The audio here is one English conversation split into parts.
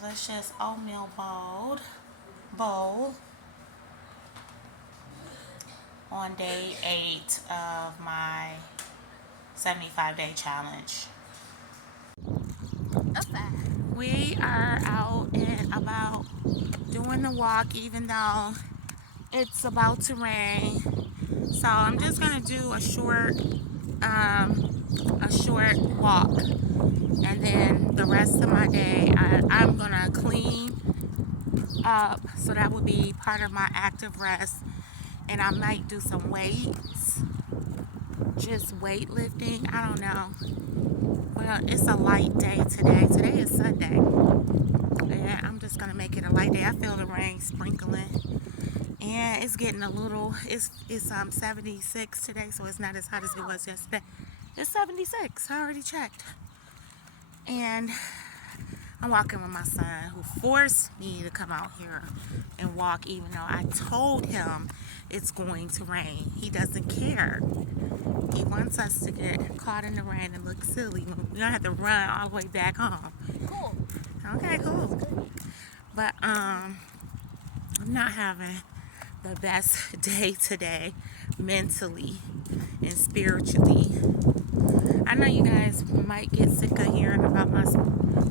delicious oatmeal bowl on day 8 of my 75-day challenge. We are out and about doing the walk even though it's about to rain. So I'm just gonna do a short walk, and then the rest of my day I'm gonna clean up, so that would be part of my active rest. And I might do some weights, just weightlifting. I don't know. Well, it's a light day today. Today is Sunday. And I'm just gonna make it a light day. I feel the rain sprinkling. And it's getting a little, it's 76 today, so it's not as hot as it was yesterday. It's 76, I already checked. And I'm walking with my son, who forced me to come out here and walk even though I told him it's going to rain. He doesn't care. He wants us to get caught in the rain and look silly. We don't have to run all the way back home. Cool. Okay, cool. But I'm not having the best day today, mentally and spiritually. I know you guys might get sick of hearing about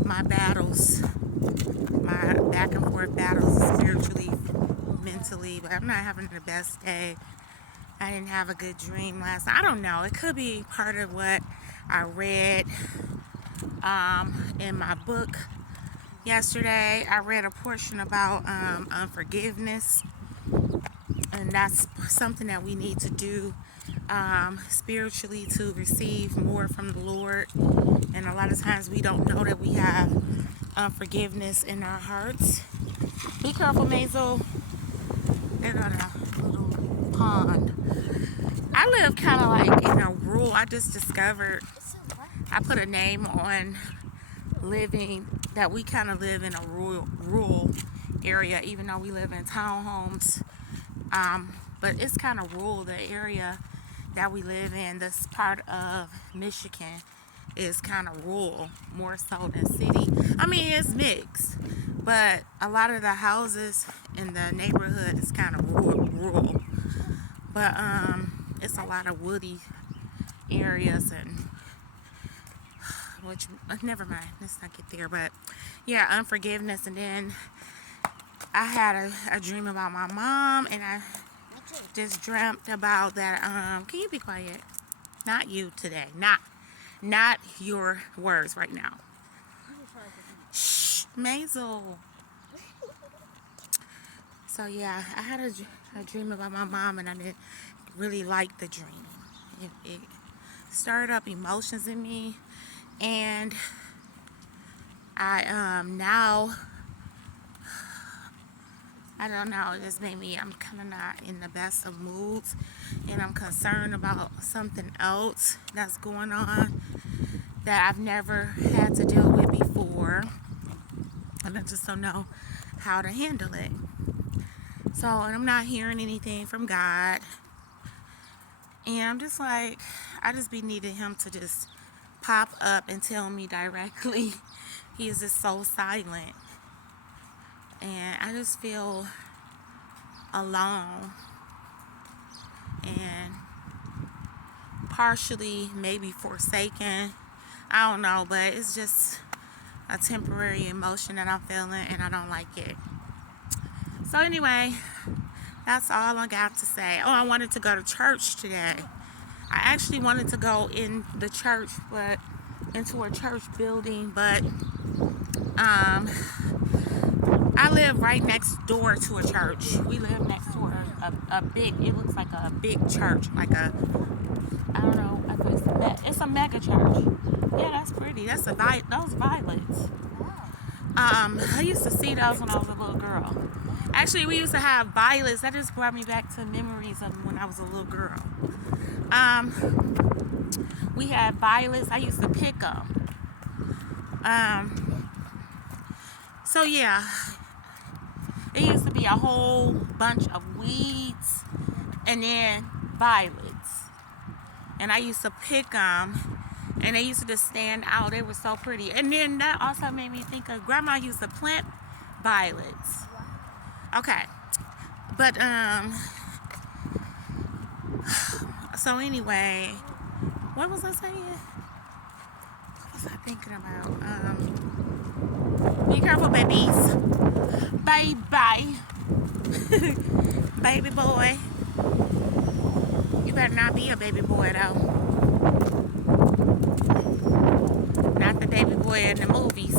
my battles, my back and forth battles spiritually, mentally, but I'm not having the best day. I didn't have a good dream last night. I don't know. It could be part of what I read in my book yesterday. I read a portion about unforgiveness, and that's something that we need to do spiritually to receive more from the Lord. And a lot of times we don't know that we have unforgiveness in our hearts. Be careful, Maisel. They're got a little pond. I live kind of like in a rural. I just discovered, I put a name on living, that we kind of live in a rural area, even though we live in townhomes. But it's kind of rural. The area that we live in, this part of Michigan, is kind of rural, more so than city. I mean, it's mixed, but a lot of the houses in the neighborhood is kind of rural. But it's a lot of woody areas, and which never mind, let's not get there. But yeah, unforgiveness. And then I had a dream about my mom, and I just dreamt about that. Can you be quiet? Not you today. Not your words right now. Shh, Maisel. So yeah, I had a dream about my mom, and I didn't really like the dream. It stirred up emotions in me, and now, I don't know, it just made me, I'm kind of not in the best of moods, and I'm concerned about something else that's going on that I've never had to deal with before, and I just don't know how to handle it. So, and I'm not hearing anything from God, and I'm just like, I just be needing him to just pop up and tell me directly. He is just so silent, and I just feel alone, and partially maybe forsaken. I don't know, but it's just a temporary emotion that I'm feeling, and I don't like it. So anyway, that's all I got to say. Oh, I wanted to go to church today. I actually wanted to go in the church, but into a church building, but I live right next door to a church. We live next to a big, it looks like a big church, like a, I don't know, it's a mega church. Yeah, that's pretty. That's those violets. I used to see those when I was a little girl. Actually, we used to have violets. That just brought me back to memories of when I was a little girl. We had violets. I used to pick them. So yeah, it used to be a whole bunch of weeds and then violets. And I used to pick them And they used to just stand out. They were so pretty. And then that also made me think of grandma used to plant violets. Okay. But so anyway, what was I saying? What was I thinking about? Be careful, babies. Bye bye. Baby boy. You better not be a baby boy though. Not the baby boy in the movies.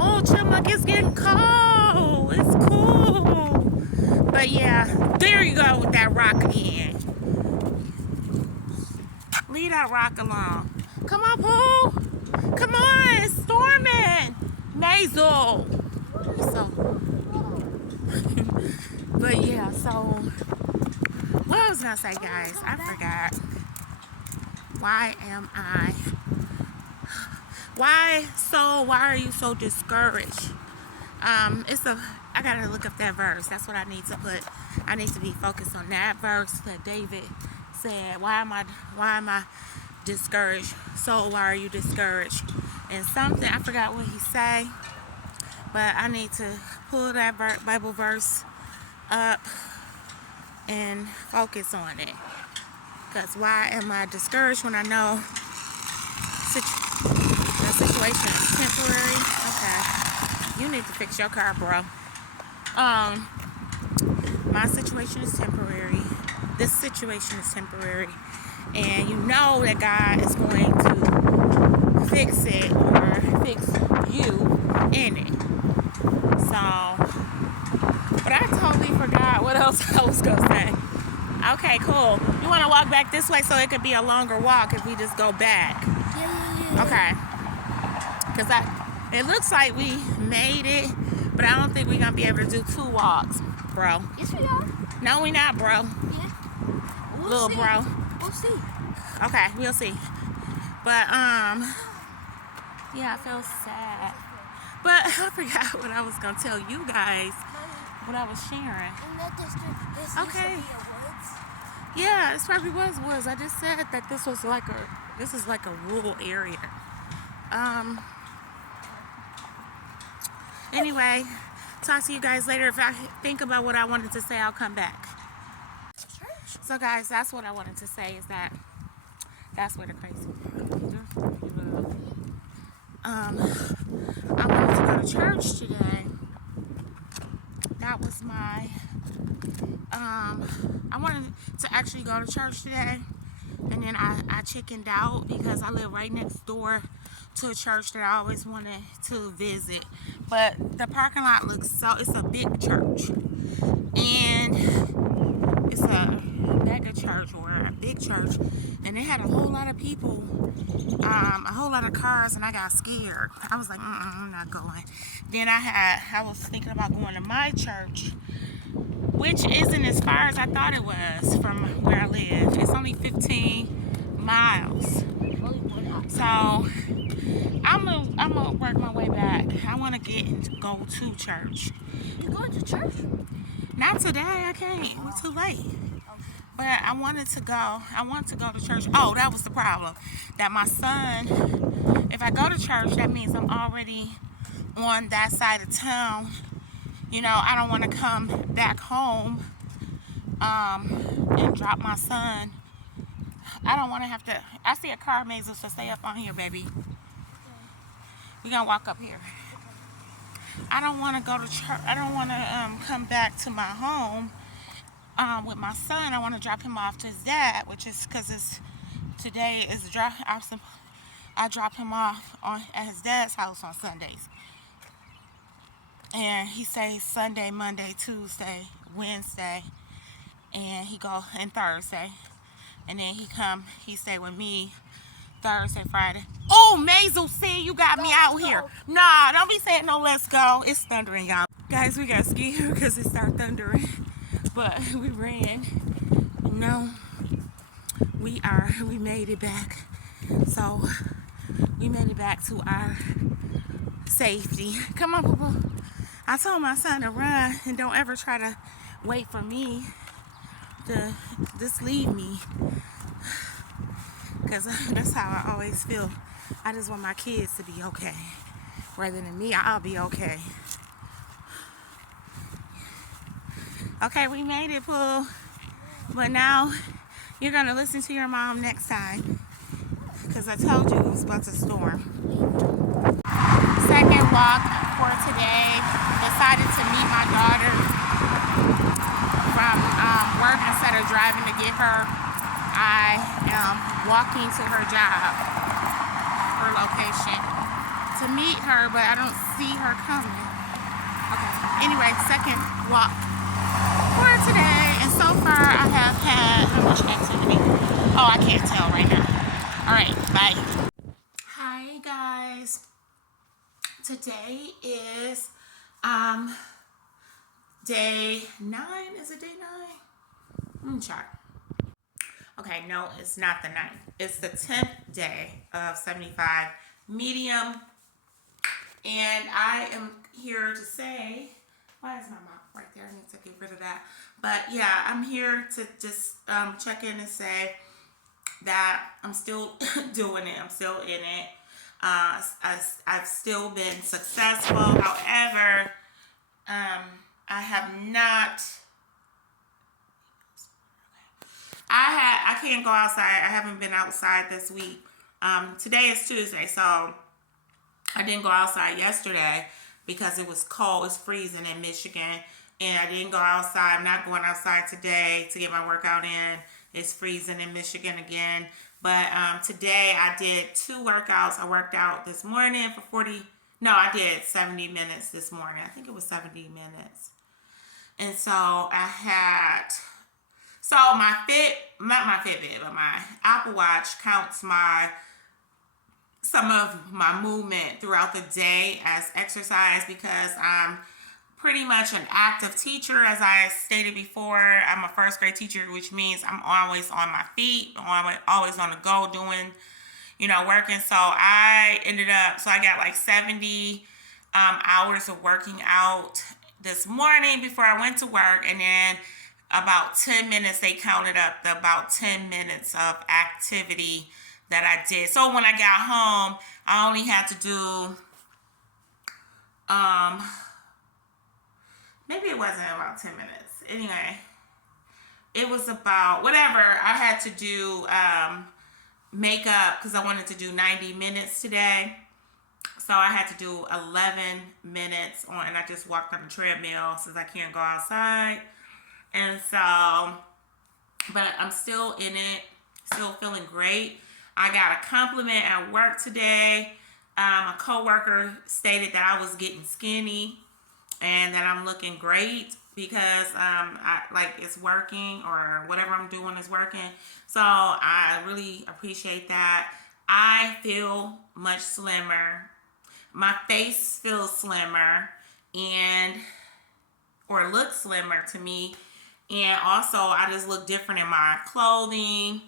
Oh, Chipmunk, it's getting cold. It's cool. But yeah, there you go with that rock again. Leave that rock alone. Come on, Pooh. Come on, it's storming. Nasal. So, but yeah, so what was I gonna say, guys? I forgot. Why are you so discouraged? I gotta look up that verse. That's what I need to put. I need to be focused on that verse that David said. Why am I discouraged? So why are you discouraged? And something, I forgot what he say, but I need to pull that Bible verse up and focus on it. Because why am I discouraged when I know the situation is temporary? Okay. You need to fix your car, bro. My situation is temporary. This situation is temporary. And you know that God is going to fix it or fix you in it. So, but I totally forgot what else I was going to say. Okay, cool. You want to walk back this way so it could be a longer walk if we just go back? Yeah. Okay. Because it looks like we made it, but I don't think we're going to be able to do 2 walks, bro. Yes, we are. No, we not, bro. Yeah. Little see. bro. We'll see. Okay, we'll see. But, yeah, I feel sad. But I forgot what I was going to tell you guys, what I was sharing. In that district, this Okay. used to be a woods. Yeah, it probably was. I just said that this is like a rural area. Anyway, talk to you guys later. If I think about what I wanted to say, I'll come back. So guys, that's what I wanted to say is that's where the crazy I wanted to go to church today. That was my I wanted to actually go to church today, and then I chickened out because I live right next door to a church that I always wanted to visit. But the parking lot it's a big church, and it's a mega church or a big church, and they had a whole lot of people, a whole lot of cars, and I got scared. I was like, I'm not going. Then I was thinking about going to my church, which isn't as far as I thought it was from where I live. It's only 15 miles. So I'm gonna work my way back. I want to go to church. You going to church? Not today. I can't. It's too late. But I want to go to church. Oh, that was the problem. That my son, if I go to church, that means I'm already on that side of town. You know, I don't want to come back home and drop my son. I don't want to have to. I see a car, Maisel, so stay up on here, baby. We're going to walk up here. I don't want to go to church. I don't want to come back to my home with my son. I want to drop him off to his dad, which is because today is I drop him off at his dad's house on Sundays. And he stays Sunday, Monday, Tuesday, Wednesday, and Thursday. And then he stay with me Thursday, Friday. Oh, Maisel, see, you got me out here. Nah, don't be saying no, let's go. It's thundering, y'all. Guys, we got scared because it started thundering. But we ran. No, we made it back. So, we made it back to our safety. Come on, Pooh. I told my son to run and don't ever try to wait for me to just leave me. because that's how I always feel. I just want my kids to be okay. Rather than me, I'll be okay. Okay, we made it, Pooh. But now you're going to listen to your mom next time. Because I told you it was about to storm. Second walk for today. Decided to meet my daughter from work instead of driving to get her. I am walking to her job, her location, to meet her, but I don't see her coming. Okay. Anyway, second walk for today, and so far I have had how much activity? Oh, I can't tell right now. All right, bye. Hi guys. Today is day 9. Is it day 9? Let me check. Okay, no, it's not the 9th. It's the 10th day of 75 medium. And I am here to say, why is my mop right there? I need to get rid of that. But yeah, I'm here to just check in and say that I'm still doing it. I'm still in it. I've still been successful. However, I have not. I can't go outside. I haven't been outside this week. Today is Tuesday, so I didn't go outside yesterday because it was cold. It's freezing in Michigan, and I didn't go outside. I'm not going outside today to get my workout in. It's freezing in Michigan again. But today I did 2 workouts. I worked out this morning for I did 70 minutes this morning. I think it was 70 minutes. And so not my Fitbit, but my Apple Watch counts some of my movement throughout the day as exercise because I'm pretty much an active teacher. As I stated before, I'm a first grade teacher, which means I'm always on my feet, always on the go doing, working. So I got like 70 hours of working out this morning before I went to work, and then about 10 minutes, they counted up about 10 minutes of activity that I did. So when I got home, I only had to do, maybe it wasn't about 10 minutes. Anyway, it was about whatever. I had to do makeup because I wanted to do 90 minutes today. So I had to do 11 minutes and I just walked on the treadmill since I can't go outside. And so, but I'm still in it, still feeling great. I got a compliment at work today. A coworker stated that I was getting skinny and that I'm looking great because it's working, or whatever I'm doing is working. So I really appreciate that. I feel much slimmer. My face feels slimmer or looks slimmer to me. And also, I just look different in my clothing.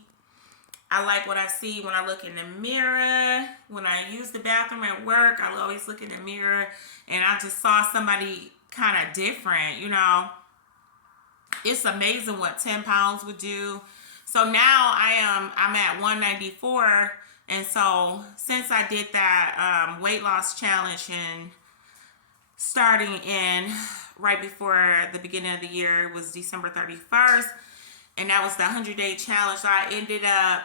I like what I see when I look in the mirror. When I use the bathroom at work, I always look in the mirror. And I just saw somebody kind of different, It's amazing what 10 pounds would do. So now I'm at 194. And so since I did that weight loss challenge and starting in right before the beginning of the year, it was December 31st, and that was the 100-day challenge. So I ended up,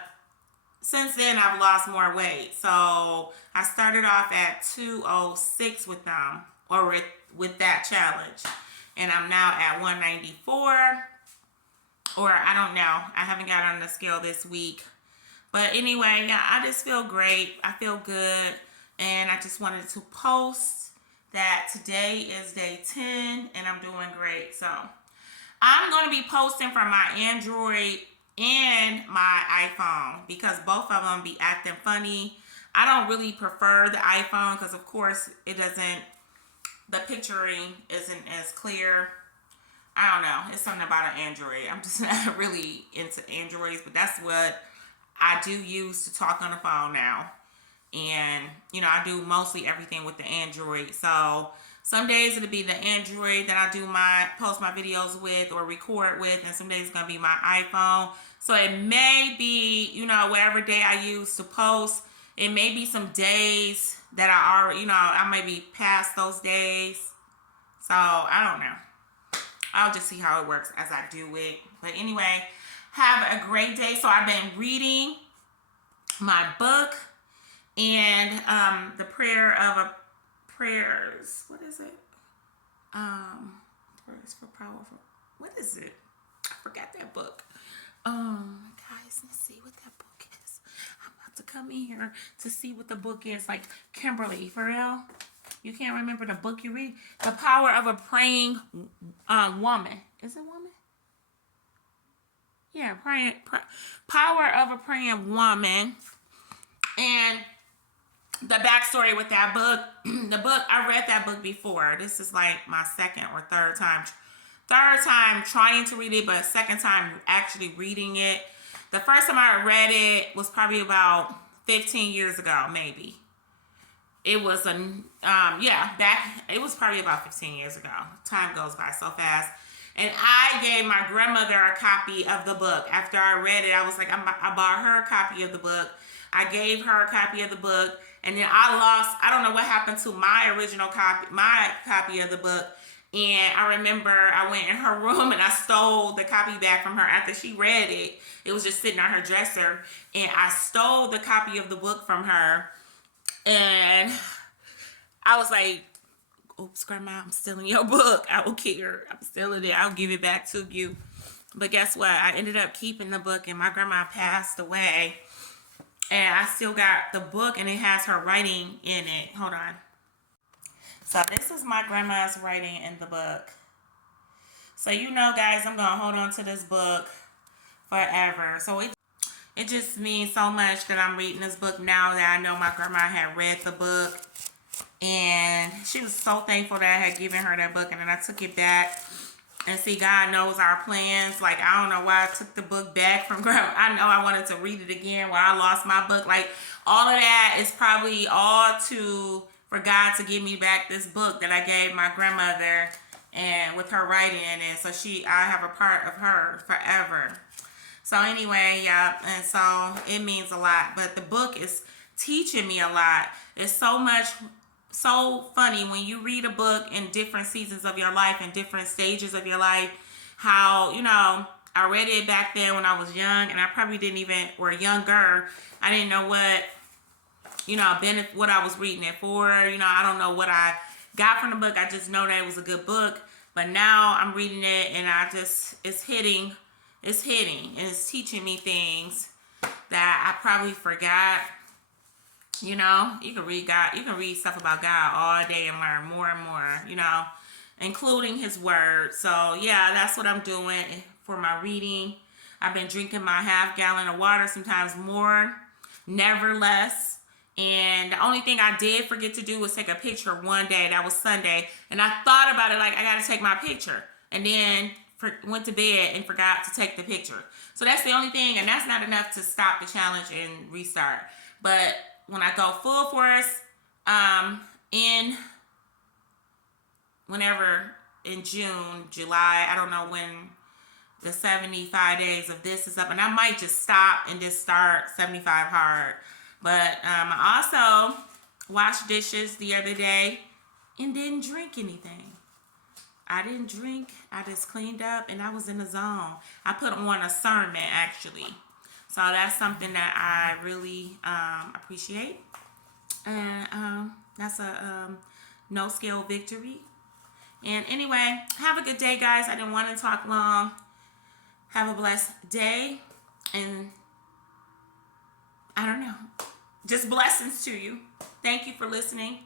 since then I've lost more weight. So I started off at 206 with them, or with that challenge, and I'm now at 194, or I don't know. I haven't got on the scale this week. But anyway, I just feel great. I feel good, and I just wanted to post that today is day 10 and I'm doing great. So I'm going to be posting from my Android and my iPhone because both of them be acting funny. I don't really prefer the iPhone because of course the picturing isn't as clear. I don't know. It's something about an Android. I'm just not really into Androids, but that's what I do use to talk on the phone now. And, I do mostly everything with the Android. So Some days it'll be the Android that post my videos with or record with, and some days it's gonna be my iPhone. So it may be, whatever day I use to post. It may be some days that I already, I may be past those days. So I don't know. I'll just see how it works as I do it. But anyway, have a great day. So I've been reading my book and the prayers. What is it? Prayers for powerful. What is it? I forgot that book. Guys, let's see what that book is. I'm about to come in here to see what the book is. Like, Kimberly, for real? You can't remember the book you read? The Power of a Praying Woman. Is it woman? Yeah, Power of a Praying Woman. And the backstory with that book, I read that book before. This is like my second or third time trying to read it, but second time actually reading it. The first time I read it was probably about 15 years ago, maybe. It was it was probably about 15 years ago. Time goes by so fast. And I gave my grandmother a copy of the book. After I read it, I was like, I bought her a copy of the book. I gave her a copy of the book. And then I don't know what happened to my copy of the book. And I remember I went in her room and I stole the copy back from her after she read it. It was just sitting on her dresser. And I stole the copy of the book from her. And I was like, oops, Grandma, I'm stealing your book. I don't care. I'm stealing it. I'll give it back to you. But guess what? I ended up keeping the book, and my grandma passed away. And I still got the book, and it has her writing in it. Hold on. So this is my grandma's writing in the book. So guys, I'm going to hold on to this book forever. So it just means so much that I'm reading this book now that I know my grandma had read the book. And she was so thankful that I had given her that book. And then I took it back. And see, God knows our plans. Like, I don't know why I took the book back from grandma. I know I wanted to read it again while I lost my book. Like, all of that is probably all for God to give me back this book that I gave my grandmother and with her writing in it. So I have a part of her forever. So anyway, yeah, and so it means a lot. But the book is teaching me a lot. It's so funny when you read a book in different seasons of your life and different stages of your life, how, I read it back then when I was young, and I probably or younger. I didn't know what, what I was reading it for. I don't know what I got from the book. I just know that it was a good book. But now I'm reading it, and it's hitting, and it's teaching me things that I probably forgot. You can read stuff about God all day and learn more and more, including his word. So yeah, that's what I'm doing for my reading. I've been drinking my half gallon of water, sometimes more, never less. And the only thing I did forget to do was take a picture one day. That was Sunday. And I thought about it, like, I got to take my picture. And then went to bed and forgot to take the picture. So that's the only thing. And that's not enough to stop the challenge and restart. But when I go full force, in June, July, I don't know when the 75 days of this is up. And I might just stop and just start 75 hard. But I also washed dishes the other day and didn't drink anything. I didn't drink. I just cleaned up and I was in the zone. I put on a sermon, actually. So that's something that I really appreciate. And that's a no-scale victory. And anyway, have a good day, guys. I didn't want to talk long. Have a blessed day. And I don't know. Just blessings to you. Thank you for listening.